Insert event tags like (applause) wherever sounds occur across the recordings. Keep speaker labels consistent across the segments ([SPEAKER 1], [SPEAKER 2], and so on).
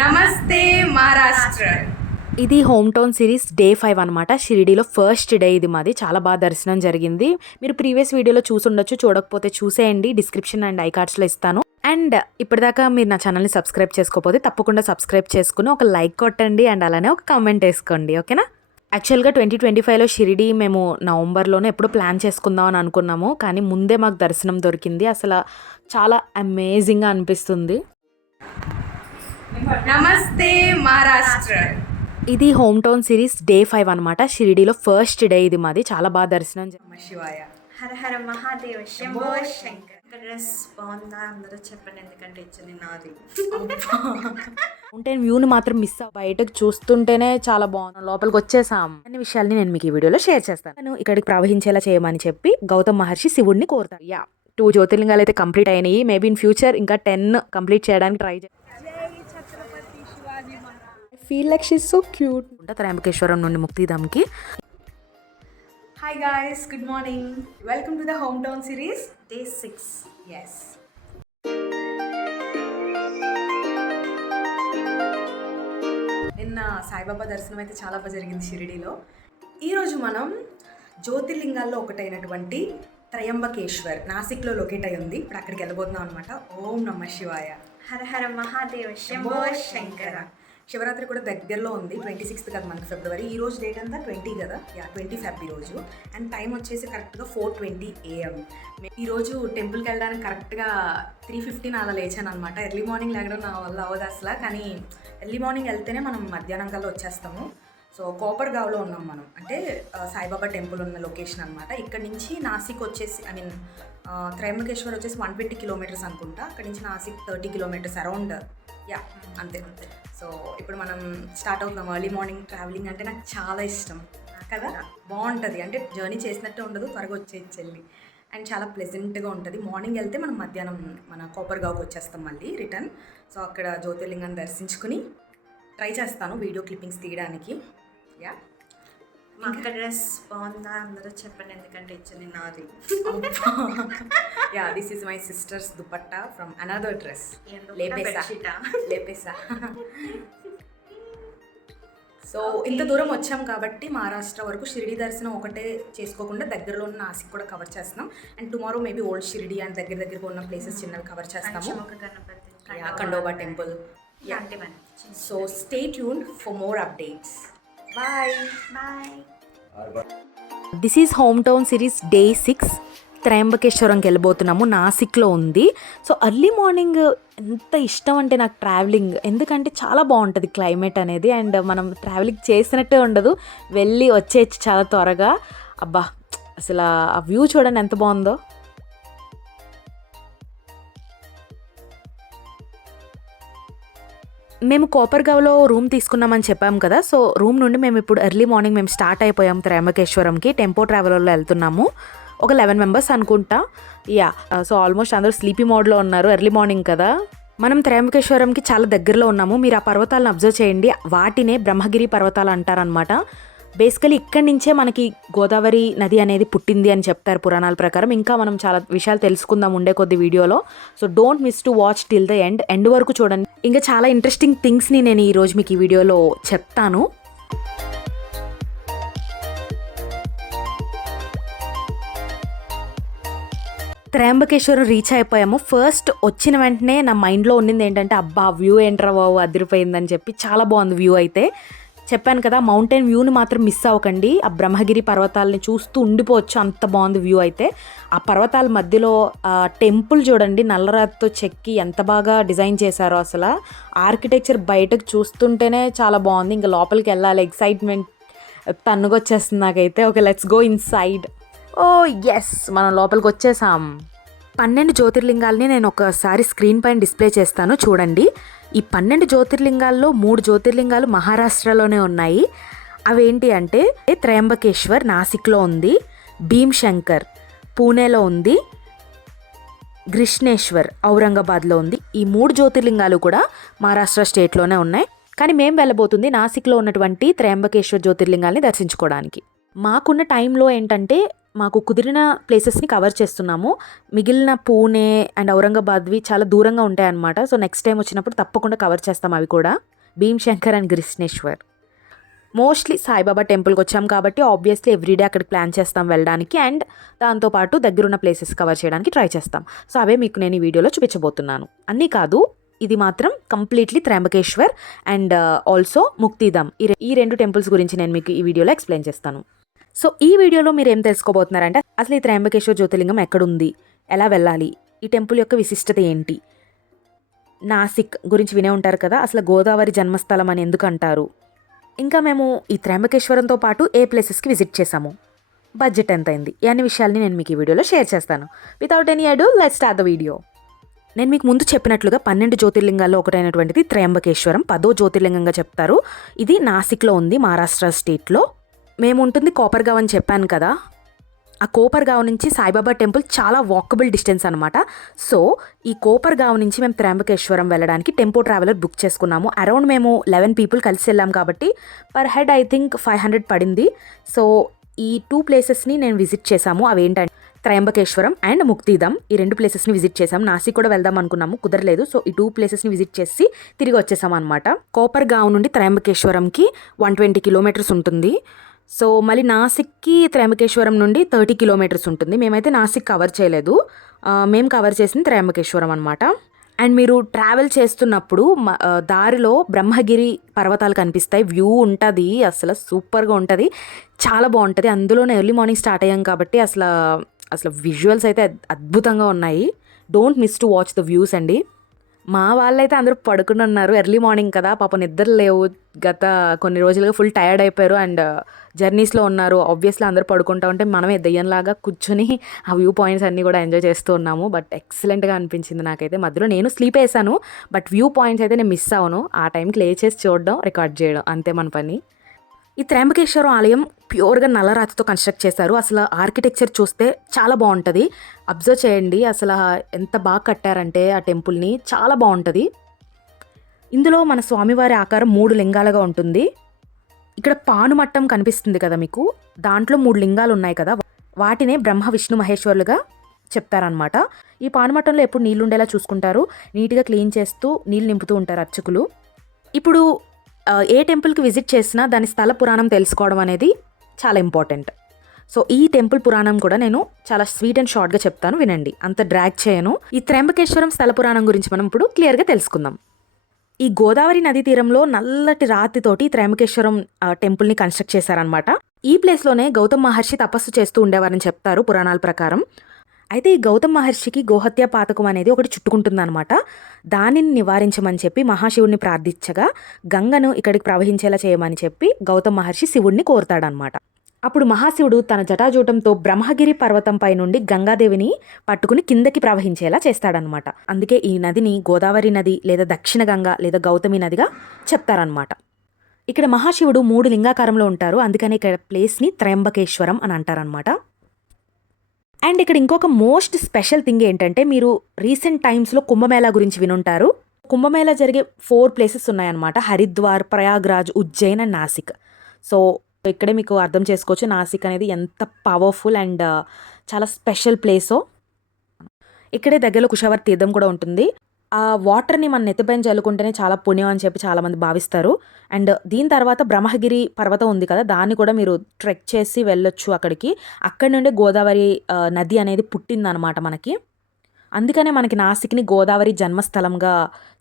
[SPEAKER 1] నమస్తే మహారాష్ట్ర.
[SPEAKER 2] ఇది home town series day five అనమాట షిరిడీలో ఫస్ట్ డే ఇది మాది. చాలా బాగా దర్శనం జరిగింది. మీరు ప్రీవియస్ వీడియోలో చూసుండొచ్చు చూడకపోతే చూసేయండి. డిస్క్రిప్షన్ అండ్ ఐ కార్డ్స్లో ఇస్తాను. అండ్ ఇప్పటిదాకా మీరు నా ఛానల్ని సబ్స్క్రైబ్ చేసుకోకపోతే తప్పకుండా సబ్స్క్రైబ్ చేసుకుని ఒక లైక్ కొట్టండి అండ్ అలానే ఒక కామెంట్ వేసుకోండి. ఓకేనా యాక్చువల్గా ట్వంటీ ట్వంటీ ఫైవ్లో షిరిడి మేము నవంబర్లోనే ఎప్పుడు ప్లాన్ చేసుకుందాం అని అనుకున్నాము. కానీ ముందే మాకు దర్శనం దొరికింది. అసలు చాలా అమేజింగ్గా అనిపిస్తుంది.
[SPEAKER 1] నమస్తే మహారాష్ట్ర.
[SPEAKER 2] ఇది home town series day five అనమాట షిరిడీలో ఫస్ట్ డే ఇది మాది. చాలా బాగా దర్శనం
[SPEAKER 1] శివాయ.
[SPEAKER 3] హర హర మహాదేవ శంభో శంకర్. డ్రెస్ బాగుందా అందరూ చెప్పండి ఎందుకంటే ఇచ్చింది నాది.
[SPEAKER 2] మౌంటైన్ వ్యూని మాత్రం మిస్ అవ్వ. బయటకు చూస్తుంటేనే చాలా బాగుంది. లోపలికి వచ్చేసాం. అన్ని విషయాల్ని నేను మీకు ఈ వీడియోలో షేర్ చేస్తాను. నేను ఇక్కడికి ప్రవహించేలా చేయమని చెప్పి గౌతమ్ మహర్షి శివుడిని కోరుతాడు యా టూ జ్యోతిర్లింగాలు అయితే కంప్లీట్ అయినాయి. మేబీ ఇన్ ఫ్యూచర్ ఇంకా టెన్ కంప్లీట్ చేయడానికి try feel like she's so cute Trayambakeshwaram నుండి ముక్తిధామ్కి.
[SPEAKER 1] Hi guys good morning welcome to the home town series
[SPEAKER 3] day six
[SPEAKER 1] yes నిన్న సాయిబాబా దర్శనం అయితే చాలా బాగా జరిగింది షిరిడీలో. ఈరోజు మనం జ్యోతిర్లింగాల్లో ఒకటైనటువంటి త్రయంబకేశ్వర్ నాసిక్లో లొకేట్ అయి ఉంది. ఇప్పుడు అక్కడికి వెళ్ళబోతున్నాం అనమాట ఓం నమ శివాయ.
[SPEAKER 3] హర హర మహాదేవ శంభో శంకర.
[SPEAKER 1] శివరాత్రి కూడా దగ్గరలో ఉంది. ట్వంటీ సిక్స్త్ కదా మనకి ఫిబ్రవరి. ఈ రోజు డేట్ అంతా ట్వంటీ కదా? యా ట్వంటీ ఫెబ్ రోజు. అండ్ టైం వచ్చేసి కరెక్ట్గా ఫోర్ ట్వంటీ ఏఎం ఈరోజు టెంపుల్కి వెళ్ళడానికి కరెక్ట్గా త్రీ ఫిఫ్టీన్ అలా లేచాను అనమాట ఎర్లీ మార్నింగ్ లేగడం నా వల్ల అవ్వదు అసలు. కానీ ఎర్లీ మార్నింగ్ వెళ్తేనే మనం మధ్యాహ్నం కల్లా వచ్చేస్తాము. సో కోపర్గావ్లో ఉన్నాం మనం. అంటే సాయిబాబా టెంపుల్ ఉన్న లొకేషన్ అనమాట ఇక్కడ నుంచి నాసిక్ వచ్చేసి ఐ మీన్ త్రయంబకేశ్వర్ వచ్చేసి వన్ ట్వంటీ కిలోమీటర్స్ అనుకుంటా. అక్కడ నుంచి Nasik thirty kilometres around yeah అంతే అంతే. సో ఇప్పుడు మనం స్టార్ట్ అవుతున్నాం ఎర్లీ మార్నింగ్ ట్రావెలింగ్ అంటే నాకు చాలా ఇష్టం. కదా? బాగుంటుంది. అంటే జర్నీ చేసినట్టే ఉండదు త్వరగా వచ్చేది చెల్లి అండ్ చాలా ప్లెజెంట్గా ఉంటుంది. మార్నింగ్ వెళ్తే మనం మధ్యాహ్నం మన కోపర్గావ్కి వచ్చేస్తాం మళ్ళీ రిటర్న్. సో అక్కడ జ్యోతిర్లింగాన్ని దర్శించుకుని ట్రై చేస్తాను వీడియో క్లిప్పింగ్స్ తీయడానికి. యా?
[SPEAKER 3] మా అక్క డ్రెస్ బాగుందా? అందరూ చెప్పండి. ఎందుకంటే ఇచ్చింది నాది.
[SPEAKER 1] Yeah this is my sister's dupatta from another dress లేపేసా? లేపేసా సో ఇంత దూరం వచ్చాం కాబట్టి మహారాష్ట్ర వరకు షిరిడి దర్శనం ఒకటే చేసుకోకుండా దగ్గరలో ఉన్న నాసిక్ కూడా కవర్ చేస్తున్నాం. And tomorrow maybe old Shirdi and దగ్గర దగ్గరగా ఉన్న ప్లేసెస్ చిన్నవి కవర్ చేస్తాము. Yeah Khandoba temple so stay tune for more updates bye
[SPEAKER 3] bye
[SPEAKER 2] this is home town series day six త్రయంబకేశ్వరంకి వెళ్ళబోతున్నాము నాసిక్లో ఉంది. సో అర్లీ మార్నింగ్ ఎంత ఇష్టం అంటే నాకు ట్రావెలింగ్ ఎందుకంటే చాలా బాగుంటుంది క్లైమేట్ అనేది. అండ్ మనం ట్రావెలింగ్ చేసినట్టే ఉండదు. వెళ్ళి వచ్చేయచ్చు చాలా త్వరగా. అబ్బా అసలు ఆ వ్యూ చూడండి ఎంత బాగుందో. మేము కోపర్గావ్లో రూమ్ తీసుకున్నామని చెప్పాం కదా సో రూమ్ నుండి మేము ఇప్పుడు ఎర్లీ మార్నింగ్ మేము స్టార్ట్ అయిపోయాం త్రయంబకేశ్వరంకి టెంపో ట్రావెలర్లో వెళ్తున్నాము. ఒక లెవెన్ మెంబర్స్ అనుకుంటా. యా సో ఆల్మోస్ట్ అందరూ స్లీపీ మోడ్లో ఉన్నారు ఎర్లీ మార్నింగ్ కదా. మనం త్రయంబకేశ్వరంకి చాలా దగ్గరలో ఉన్నాము మీరు ఆ పర్వతాలను అబ్జర్వ్ చేయండి. వాటినే బ్రహ్మగిరి పర్వతాలు అంటారనమాట బేసికలీ ఇక్కడి నుంచే మనకి గోదావరి నది అనేది పుట్టింది అని చెప్తారు పురాణాల ప్రకారం. ఇంకా మనం చాలా విషయాలు తెలుసుకుందాం ఉండే కొద్ది వీడియోలో. So don't miss to watch till the end end వరకు చూడండి. ఇంకా చాలా ఇంట్రెస్టింగ్ థింగ్స్ని నేను ఈరోజు మీకు ఈ వీడియోలో చెప్తాను. త్రయంబకేశ్వరం రీచ్ అయిపోయాము. ఫస్ట్ వచ్చిన వెంటనే నా మైండ్లో ఉండింది ఏంటంటే అబ్బా వ్యూ ఏంట్రా బాబు అదిరిపోయిందని చెప్పి చాలా బాగుంది వ్యూ అయితే. చెప్పాను కదా మౌంటైన్ వ్యూని మాత్రం మిస్ అవ్వకండి. ఆ బ్రహ్మగిరి పర్వతాలని చూస్తూ ఉండిపోవచ్చు అంత బాగుంది వ్యూ అయితే. ఆ పర్వతాల మధ్యలో టెంపుల్ చూడండి నల్లరాతితో చెక్కి ఎంత బాగా డిజైన్ చేశారో అసలు. ఆర్కిటెక్చర్ బయటకు చూస్తుంటేనే చాలా బాగుంది. ఇంకా లోపలికి వెళ్ళాలి ఎక్సైట్మెంట్ తన్నుకొచ్చేస్తుంది నాకైతే. Okay let's go inside oh yes మనం లోపలికి వచ్చేసాం. పన్నెండు జ్యోతిర్లింగాల్ని నేను ఒకసారి స్క్రీన్ పైన డిస్ప్లే చేస్తాను చూడండి. ఈ పన్నెండు జ్యోతిర్లింగాల్లో మూడు జ్యోతిర్లింగాలు మహారాష్ట్రలోనే ఉన్నాయి. అవేంటి అంటే త్రయంబకేశ్వర్ నాసిక్లో ఉంది భీమ్శంకర్ పూణేలో ఉంది గ్రిష్ణేశ్వర్ ఔరంగాబాద్లో ఉంది. ఈ మూడు జ్యోతిర్లింగాలు కూడా మహారాష్ట్ర స్టేట్లోనే ఉన్నాయి. కానీ మేము వెళ్ళబోతుంది నాసిక్లో ఉన్నటువంటి త్రయంబకేశ్వర్ జ్యోతిర్లింగాల్ని దర్శించుకోవడానికి. మాకున్న టైంలో ఏంటంటే మాకు కుదిరిన ప్లేసెస్ని కవర్ చేస్తున్నాము. మిగిలిన పూణే అండ్ ఔరంగాబాద్వి చాలా దూరంగా ఉంటాయన్నమాట. సో నెక్స్ట్ టైం వచ్చినప్పుడు తప్పకుండా కవర్ చేస్తాం అవి కూడా. భీమ్శంకర్ అండ్ కృష్ణేశ్వర్ మోస్ట్లీ సాయిబాబా టెంపుల్కి వచ్చాం కాబట్టి ఆబ్వియస్లీ ఎవ్రీడే అక్కడికి ప్లాన్ చేస్తాం వెళ్ళడానికి అండ్ దాంతోపాటు దగ్గరున్న ప్లేసెస్ కవర్ చేయడానికి ట్రై చేస్తాం. సో అవే మీకు నేను ఈ వీడియోలో చూపించబోతున్నాను. అన్నీ కాదు ఇది మాత్రం completely Trimbakeshwar and uh, also Muktidham. ఈ ఈ రెండు టెంపుల్స్ గురించి నేను మీకు ఈ వీడియోలో ఎక్స్ప్లెయిన్ చేస్తాను. సో ఈ వీడియోలో మీరు ఏం తెలుసుకోబోతున్నారంటే అసలు ఈ త్రయంబకేశ్వర్ జ్యోతిలింగం ఎక్కడుంది? ఎలా వెళ్ళాలి? ఈ టెంపుల్ యొక్క విశిష్టత ఏంటి? నాసిక్ గురించి వినే ఉంటారు కదా అసలు గోదావరి జన్మస్థలం అని ఎందుకు అంటారు? ఇంకా మేము ఈ త్రయంబకేశ్వరంతో పాటు ఏ ప్లేసెస్కి విజిట్ చేసాము బడ్జెట్ ఎంత అయింది ఈ అన్ని విషయాల్ని నేను మీకు ఈ వీడియోలో షేర్ చేస్తాను. Without any ado let start the video నేను మీకు ముందు చెప్పినట్లుగా పన్నెండు జ్యోతిర్లింగాల్లో ఒకటైనటువంటిది త్రయంబకేశ్వరం. పదో జ్యోతిర్లింగంగా చెప్తారు. ఇది నాసిక్లో ఉంది మహారాష్ట్ర స్టేట్లో. మేము ఉంటుంది కోపర్గావ్ అని చెప్పాను కదా. ఆ కోపర్గావ్ నుంచి సాయిబాబా టెంపుల్ చాలా వాకబుల్ డిస్టెన్స్ అనమాట సో ఈ కోపర్గావ్ నుంచి మేము త్రయంబకేశ్వరం వెళ్ళడానికి టెంపో ట్రావెలర్ బుక్ చేసుకున్నాము. అరౌండ్ మేము లెవెన్ పీపుల్ కలిసి వెళ్ళాం కాబట్టి per head I think five hundred పడింది. సో ఈ టూ ప్లేసెస్ని నేను విజిట్ చేశాము. అవి ఏంటంటే త్రయంబకేశ్వరం అండ్ ముక్తిధం ఈ రెండు ప్లేసెస్ని విజిట్ చేసాం నాసిక్ కూడా వెళ్దాం అనుకున్నాము. కుదరలేదు. సో ఈ టూ ప్లేసెస్ని విజిట్ చేసి తిరిగి వచ్చేసాం అనమాట కోపర్గావ్ నుండి త్రయంబకేశ్వరంకి వన్ ట్వంటీ కిలోమీటర్స్ ఉంటుంది. సో మళ్ళీ నాసిక్కి త్రయంబకేశ్వరం నుండి థర్టీ కిలోమీటర్స్ ఉంటుంది. మేమైతే నాసిక్ కవర్ చేయలేదు. మేము కవర్ చేసింది త్రయంబకేశ్వరం అనమాట అండ్ మీరు ట్రావెల్ చేస్తున్నప్పుడు మ- దారిలో బ్రహ్మగిరి పర్వతాలు కనిపిస్తాయి. వ్యూ ఉంటుంది అసలు సూపర్గా ఉంటుంది. చాలా బాగుంటుంది. అందులోనే ఎర్లీ మార్నింగ్ స్టార్ట్ అయ్యాం కాబట్టి అసలు అసలు విజువల్స్ అయితే అద్భుతంగా ఉన్నాయి. Don't miss to watch the views అండి. మా వాళ్ళైతే అందరూ పడుకుని ఉన్నారు. ఎర్లీ మార్నింగ్ కదా. పాప నిద్ర లేవు. గత కొన్ని రోజులుగా ఫుల్ టైర్డ్ అయిపోయారు. అండ్ జర్నీస్లో ఉన్నారు. ఆబ్వియస్లీ అందరూ పడుకుంటా ఉంటే మనమే దెయ్యంలాగా కూర్చొని ఆ వ్యూ పాయింట్స్ అన్నీ కూడా ఎంజాయ్ చేస్తూ ఉన్నాము. బట్ ఎక్సలెంట్గా అనిపించింది నాకైతే. మధ్యలో నేను స్లీప్ వేసాను బట్ వ్యూ పాయింట్స్ అయితే నేను మిస్ అవను ఆ టైంకి లేచేసి చూడడం రికార్డ్ చేయడం అంతే మన పని. ఈ త్రయంబకేశ్వరం ఆలయం ప్యూర్గా నల్లరాతితో కన్స్ట్రక్ట్ చేశారు. అసలు ఆర్కిటెక్చర్ చూస్తే చాలా బాగుంటుంది. అబ్జర్వ్ చేయండి అసలు ఎంత బాగా కట్టారంటే ఆ టెంపుల్ని చాలా బాగుంటుంది. ఇందులో మన స్వామివారి ఆకారం మూడు లింగాలుగా ఉంటుంది. ఇక్కడ పానుమట్టం కనిపిస్తుంది కదా మీకు? దాంట్లో మూడు లింగాలు ఉన్నాయి కదా? వాటినే బ్రహ్మ విష్ణు మహేశ్వరులుగా చెప్తారనమాట ఈ పానుమట్టంలో ఎప్పుడు నీళ్ళు ఉండేలా చూసుకుంటారు. నీట్గా క్లీన్ చేస్తూ నీళ్ళు నింపుతూ ఉంటారు అర్చకులు. ఇప్పుడు ఏ టెంపుల్కి విజిట్ చేసినా దాని స్థల పురాణం తెలుసుకోవడం అనేది చాలా ఇంపార్టెంట్. సో ఈ టెంపుల్ పురాణం కూడా నేను చాలా స్వీట్ అండ్ షార్ట్గా చెప్తాను వినండి. అంత డ్రాగ్ చేయను. ఈ త్రయంబకేశ్వరం స్థల పురాణం గురించి మనం ఇప్పుడు క్లియర్గా తెలుసుకుందాం. ఈ గోదావరి నదీ తీరంలో నల్లటి రాతితోటి త్రయంబకేశ్వరం టెంపుల్ని కన్స్ట్రక్ట్ చేశారనమాట ఈ ప్లేస్లోనే గౌతమ్ మహర్షి తపస్సు చేస్తూ ఉండేవారని చెప్తారు పురాణాల ప్రకారం. అయితే ఈ గౌతమ్ మహర్షికి గోహత్య పాతకం అనేది ఒకటి చుట్టుకుంటుందన్నమాట. దానిని నివారించమని చెప్పి మహాశివుడిని ప్రార్థించగా గంగను ఇక్కడికి ప్రవహించేలా చేయమని చెప్పి గౌతమ్ మహర్షి శివుడిని కోరుతాడనమాట అప్పుడు మహాశివుడు తన జటాజూటంతో బ్రహ్మగిరి పర్వతంపై నుండి గంగాదేవిని పట్టుకుని కిందకి ప్రవహించేలా చేస్తాడనమాట అందుకే ఈ నదిని గోదావరి నది లేదా దక్షిణ గంగ లేదా గౌతమి నదిగా చెప్తారనమాట ఇక్కడ మహాశివుడు మూడు లింగాకారంలో ఉంటారు. అందుకని ఇక్కడ ప్లేస్ని త్రయంబకేశ్వరం అని అంటారనమాట అండ్ ఇక్కడ ఇంకొక మోస్ట్ స్పెషల్ థింగ్ ఏంటంటే మీరు రీసెంట్ టైమ్స్లో కుంభమేళా గురించి వినుంటారు. కుంభమేళా జరిగే ఫోర్ ప్లేసెస్ ఉన్నాయన్నమాట. హరిద్వార్ ప్రయాగ్రాజ్ ఉజ్జయిన్ అండ్ నాసిక్. సో ఇక్కడే మీకు అర్థం చేసుకోవచ్చు నాసిక్ అనేది ఎంత పవర్ఫుల్ అండ్ చాలా స్పెషల్ ప్లేసో. ఇక్కడే దగ్గరలో కుషావర్ తీర్థం కూడా ఉంటుంది. ఆ వాటర్ని మన నెత్తిపైన చల్లుకుంటేనే చాలా పుణ్యం అని చెప్పి చాలామంది భావిస్తారు. అండ్ దీని తర్వాత బ్రహ్మగిరి పర్వతం ఉంది కదా దాన్ని కూడా మీరు ట్రెక్ చేసి వెళ్ళొచ్చు అక్కడికి. అక్కడి నుండే గోదావరి నది అనేది పుట్టిందనమాట మనకి. అందుకనే మనకి నాసిక్ని గోదావరి జన్మస్థలంగా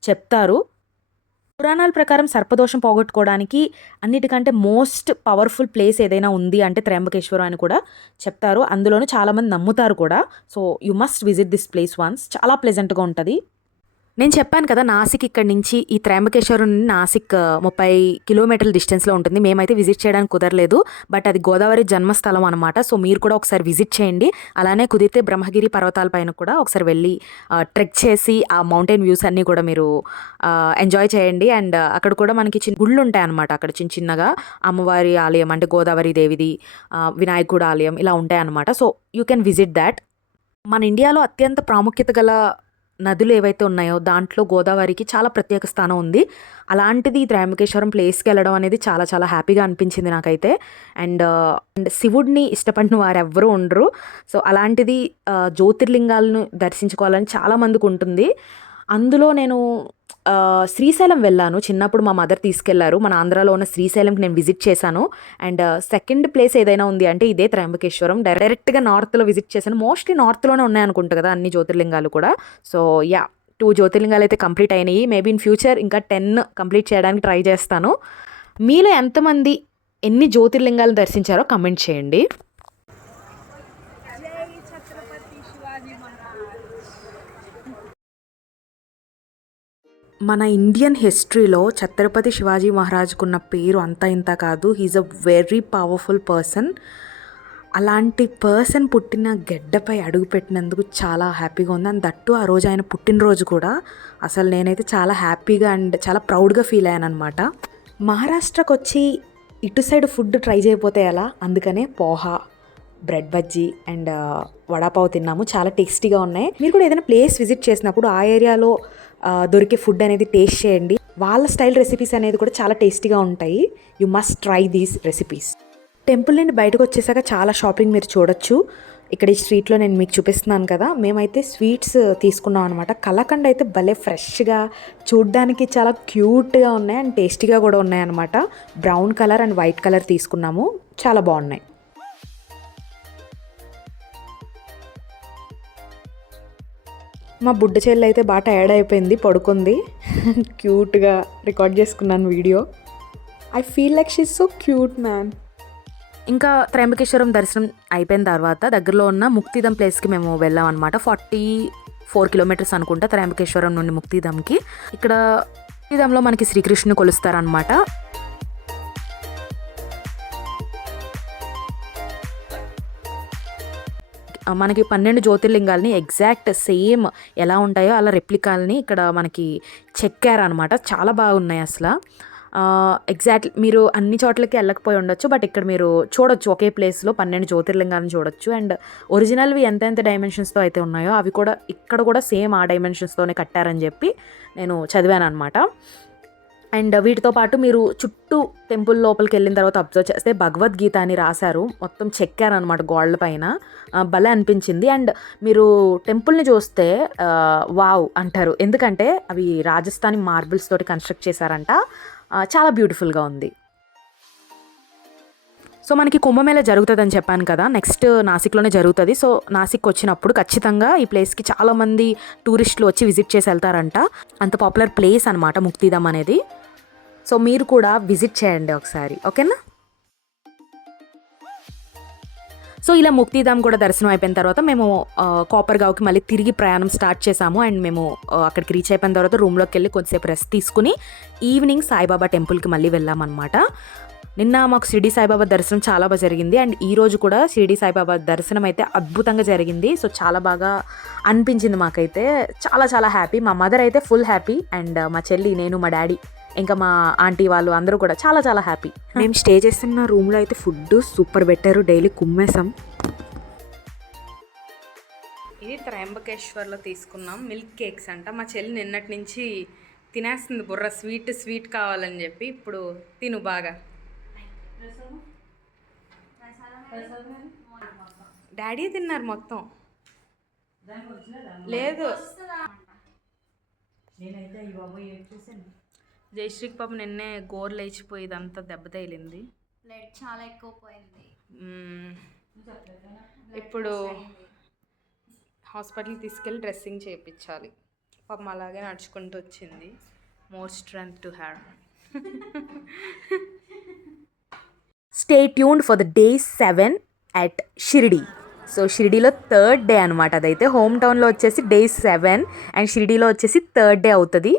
[SPEAKER 2] చెప్తారు. పురాణాల ప్రకారం సర్పదోషం పోగొట్టుకోవడానికి అన్నిటికంటే మోస్ట్ పవర్ఫుల్ ప్లేస్ ఏదైనా ఉంది అంటే త్రయంబకేశ్వరం అని కూడా చెప్తారు. అందులోనే చాలామంది నమ్ముతారు కూడా. So you must visit this place once చాలా ప్లెజెంట్గా ఉంటుంది. నేను చెప్పాను కదా నాసిక్ ఇక్కడ నుంచి ఈ త్రయంబకేశ్వరం నుండి నాసిక్ ముప్పై కిలోమీటర్ల డిస్టెన్స్లో ఉంటుంది. మేమైతే విజిట్ చేయడానికి కుదరలేదు. బట్ అది గోదావరి జన్మస్థలం అనమాట సో మీరు కూడా ఒకసారి విజిట్ చేయండి. అలానే కుదిరితే బ్రహ్మగిరి పర్వతాల పైన కూడా ఒకసారి వెళ్ళి ట్రెక్ చేసి ఆ మౌంటైన్ వ్యూస్ అన్నీ కూడా మీరు ఎంజాయ్ చేయండి. అండ్ అక్కడ కూడా మనకి చిన్న గుళ్ళు ఉంటాయి అనమాట అక్కడ చిన్న చిన్నగా అమ్మవారి ఆలయం అంటే గోదావరి దేవిది వినాయకుడు ఆలయం ఇలా ఉంటాయి అనమాట so you can visit that మన ఇండియాలో అత్యంత ప్రాముఖ్యత గల నదులు ఏవైతే ఉన్నాయో దాంట్లో గోదావరికి చాలా ప్రత్యేక స్థానం ఉంది. అలాంటిది ఈ త్రయంబకేశ్వరం ప్లేస్కి వెళ్ళడం అనేది చాలా చాలా హ్యాపీగా అనిపించింది నాకైతే. అండ్ అండ్ శివుడిని ఇష్టపడిన వారు ఎవ్వరూ ఉండరు. సో అలాంటిది జ్యోతిర్లింగాలను దర్శించుకోవాలని చాలా మందికి ఉంటుంది. అందులో నేను శ్రీశైలం వెళ్ళాను. చిన్నప్పుడు మా మదర్ తీసుకెళ్ళారు. మన ఆంధ్రాలో ఉన్న శ్రీశైలంకి నేను విజిట్ చేశాను. అండ్ సెకండ్ ప్లేస్ ఏదైనా ఉంది అంటే ఇదే త్రయంబకేశ్వరం. డైరెక్ట్గా నార్త్లో విజిట్ చేశాను. మోస్ట్లీ నార్త్లోనే ఉన్నాయి అనుకుంటా కదా అన్ని జ్యోతిర్లింగాలు కూడా. సో యా టూ జ్యోతిర్లింగాలు అయితే కంప్లీట్ అయినాయి. మేబీ ఇన్ ఫ్యూచర్ ఇంకా టెన్ కంప్లీట్ చేయడానికి ట్రై చేస్తాను. మీలో ఎంతమంది ఎన్ని జ్యోతిర్లింగాలు దర్శించారో కమెంట్ చేయండి. మన ఇండియన్ హిస్టరీలో ఛత్రపతి శివాజీ మహారాజ్కున్న పేరు అంతా ఇంత కాదు. He's a very powerful person అలాంటి పర్సన్ పుట్టిన గెడ్డపై అడుగుపెట్టినందుకు చాలా హ్యాపీగా ఉంది. అండ్ దట్టు ఆ రోజు ఆయన పుట్టినరోజు కూడా. అసలు నేనైతే చాలా హ్యాపీగా అండ్ చాలా ప్రౌడ్గా ఫీల్ అయ్యాను అనమాట మహారాష్ట్రకు వచ్చి ఇటు సైడ్ ఫుడ్ ట్రై చేయకపోతే ఎలా? అందుకనే poha bread bajji and uh, vada pav తిన్నాము. చాలా టేస్టీగా ఉన్నాయి. మీరు కూడా ఏదైనా ప్లేస్ విజిట్ చేసినప్పుడు ఆ ఏరియాలో దొరికే ఫుడ్ అనేది టేస్ట్ చేయండి. వాళ్ళ స్టైల్ రెసిపీస్ అనేది కూడా చాలా టేస్టీగా ఉంటాయి. You must try these recipes temple నుండి బయటకు వచ్చేసాక చాలా షాపింగ్ మీరు చూడొచ్చు. ఇక్కడ ఈ స్ట్రీట్లో నేను మీకు చూపిస్తున్నాను కదా. మేమైతే స్వీట్స్ తీసుకున్నాం అనమాట కలకండ అయితే భలే ఫ్రెష్గా చూడ్డానికి చాలా క్యూట్గా ఉన్నాయి. అండ్ టేస్టీగా కూడా ఉన్నాయి అనమాట brown colour and white colour తీసుకున్నాము. చాలా బాగున్నాయి. మా బుడ్డ చెల్లి అయితే బాగా టయర్డ్ అయిపోయింది పడుకుంది. (laughs) క్యూట్గా రికార్డ్ చేసుకున్నాను video I feel like she's so cute man ఇంకా త్రయంబకేశ్వరం దర్శనం అయిపోయిన తర్వాత దగ్గరలో ఉన్న ముక్తిదం ప్లేస్కి మేము వెళ్ళాం అనమాట ఫార్టీ ఫోర్ కిలోమీటర్స్ అనుకుంటా త్రయంబకేశ్వరం నుండి ముక్తిదంకి ఇక్కడ ముక్తిదంలో మనకి శ్రీకృష్ణుని కొలుస్తారనమాట మనకి పన్నెండు జ్యోతిర్లింగాల్ని ఎగ్జాక్ట్ సేమ్ ఎలా ఉంటాయో అలా రెప్లికాలని ఇక్కడ మనకి చెక్కారనమాట చాలా బాగున్నాయి అసలు. ఎగ్జాక్ట్ మీరు అన్ని చోట్లకి వెళ్ళకపోయి ఉండొచ్చు బట్ ఇక్కడ మీరు చూడొచ్చు. ఒకే ప్లేస్లో పన్నెండు జ్యోతిర్లింగాలను చూడొచ్చు. అండ్ ఒరిజినల్వి ఎంత ఎంత డైమెన్షన్స్తో అయితే ఉన్నాయో అవి కూడా ఇక్కడ కూడా సేమ్ ఆ డైమెన్షన్స్తోనే కట్టారని చెప్పి నేను చదివాను అనమాట అండ్ వీటితో పాటు మీరు చుట్టూ టెంపుల్ లోపలికి వెళ్ళిన తర్వాత అబ్జర్వ్ చేస్తే భగవద్గీత అని రాశారు. మొత్తం చెక్కారనమాట గోడల పైన. భలే అనిపించింది. అండ్ మీరు టెంపుల్ని చూస్తే వావ్ అంటారు. ఎందుకంటే అవి రాజస్థానీ మార్బుల్స్ తోటి కన్స్ట్రక్ట్ చేశారంట. చాలా బ్యూటిఫుల్గా ఉంది. సో మనకి కుంభమేళ జరుగుతుందని చెప్పాను కదా నెక్స్ట్ నాసిక్లోనే జరుగుతుంది. సో నాసిక్ వచ్చినప్పుడు ఖచ్చితంగా ఈ ప్లేస్కి చాలామంది టూరిస్టులు వచ్చి విజిట్ చేసి వెళ్తారంట. అంత పాపులర్ ప్లేస్ అనమాట ముక్తిధామ్ అనేది. సో మీరు కూడా విజిట్ చేయండి ఒకసారి ఓకేనా? సో ఇలా ముక్తిధామ్ కూడా దర్శనం అయిపోయిన తర్వాత మేము ఆ, కోపర్గావ్కి మళ్ళీ తిరిగి ప్రయాణం స్టార్ట్ చేసాము అండ్ మేము అక్కడికి రీచ్ అయిపోయిన తర్వాత రూమ్లోకి వెళ్ళి కొద్దిసేపు రెస్ట్ తీసుకుని ఈవినింగ్ సాయిబాబా టెంపుల్కి మళ్ళీ వెళ్ళామన్నమాట. నిన్న మాకు షిరిడి సాయిబాబా దర్శనం చాలా బాగా జరిగింది. అండ్ ఈ రోజు కూడా షిరిడి సాయిబాబా దర్శనం అయితే అద్భుతంగా జరిగింది. సో చాలా బాగా అనిపించింది మాకైతే. చాలా చాలా హ్యాపీ. మా మదర్ అయితే ఫుల్ హ్యాపీ. అండ్ మా చెల్లి నేను మా డాడీ ఇంకా మా ఆంటీ వాళ్ళు అందరూ కూడా చాలా చాలా హ్యాపీ. మేము స్టే చేస్తున్న రూమ్లో అయితే ఫుడ్ సూపర్ పెట్టారు. డైలీ కుమ్మేసాం
[SPEAKER 1] ఇది త్రయంబకేశ్వర్లో తీసుకున్నాం. మిల్క్ కేక్స్ అంట. మా చెల్లి నిన్నటి నుంచి తినేస్తుంది బుర్ర. స్వీట్ స్వీట్ కావాలని చెప్పి. ఇప్పుడు తిను బాగా. డాడీ తిన్నారు మొత్తం. లేదు. జయశ్రీకి పాప నిన్నే గోర్లు లేచిపోయి ఇదంతా దెబ్బ తగిలింది.
[SPEAKER 3] బ్లడ్ చాలా ఎక్కువ పోయింది.
[SPEAKER 1] ఇప్పుడు హాస్పిటల్కి తీసుకెళ్ళి డ్రెస్సింగ్ చేయించాలి. పాపం అలాగే నడుచుకుంటూ వచ్చింది. More strength to have
[SPEAKER 2] stay tuned for the day seven at Shirdi so షిరిడీలో థర్డ్ డే అనమాట అదైతే. హోమ్ టౌన్లో వచ్చేసి డే సెవెన్ అండ్ షిరిడీలో వచ్చేసి థర్డ్ డే అవుతుంది.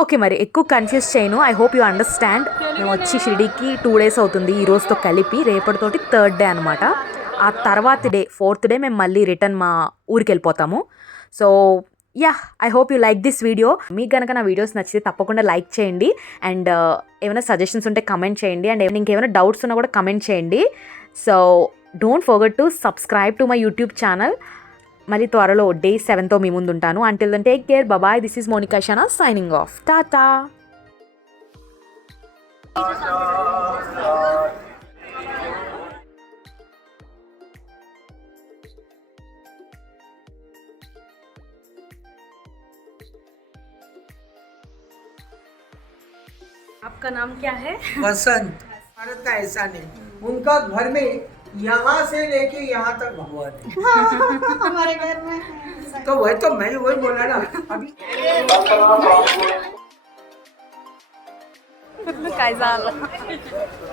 [SPEAKER 2] ఓకే మరి ఎక్కువ కన్ఫ్యూజ్ చేయను. ఐ హోప్ యూ అండర్స్టాండ్ మేము వచ్చి షిరిడీకి టూ డేస్ అవుతుంది ఈ రోజుతో కలిపి. రేపటితోటి థర్డ్ డే అనమాట ఆ తర్వాత డే ఫోర్త్ డే మేము మళ్ళీ రిటర్న్ మా ఊరికి వెళ్ళిపోతాము so yeah I hope you like this video మీకు కనుక నా వీడియోస్ నచ్చితే తప్పకుండా లైక్ చేయండి. అండ్ uh, ఏమైనా సజెషన్స్ ఉంటే కమెంట్ చేయండి. అండ్ ఇంకేమైనా డౌట్స్ ఉన్నా కూడా కమెంట్ చేయండి. So don't forget to subscribe to my YouTube channel మరి త్వరలో డే సెవెన్తో మీ ముందు ఉంటాను. Until then take care bye bye this is Monika Shana signing off tata
[SPEAKER 1] आपका नाम क्या है?
[SPEAKER 4] बसंत भारत का ऐसा नहीं। उनका घर में यहाँ से लेके यहाँ तक भगवान है।
[SPEAKER 3] हमारे घर में
[SPEAKER 4] तो वही तो मैं वही बोला ना अभी (laughs)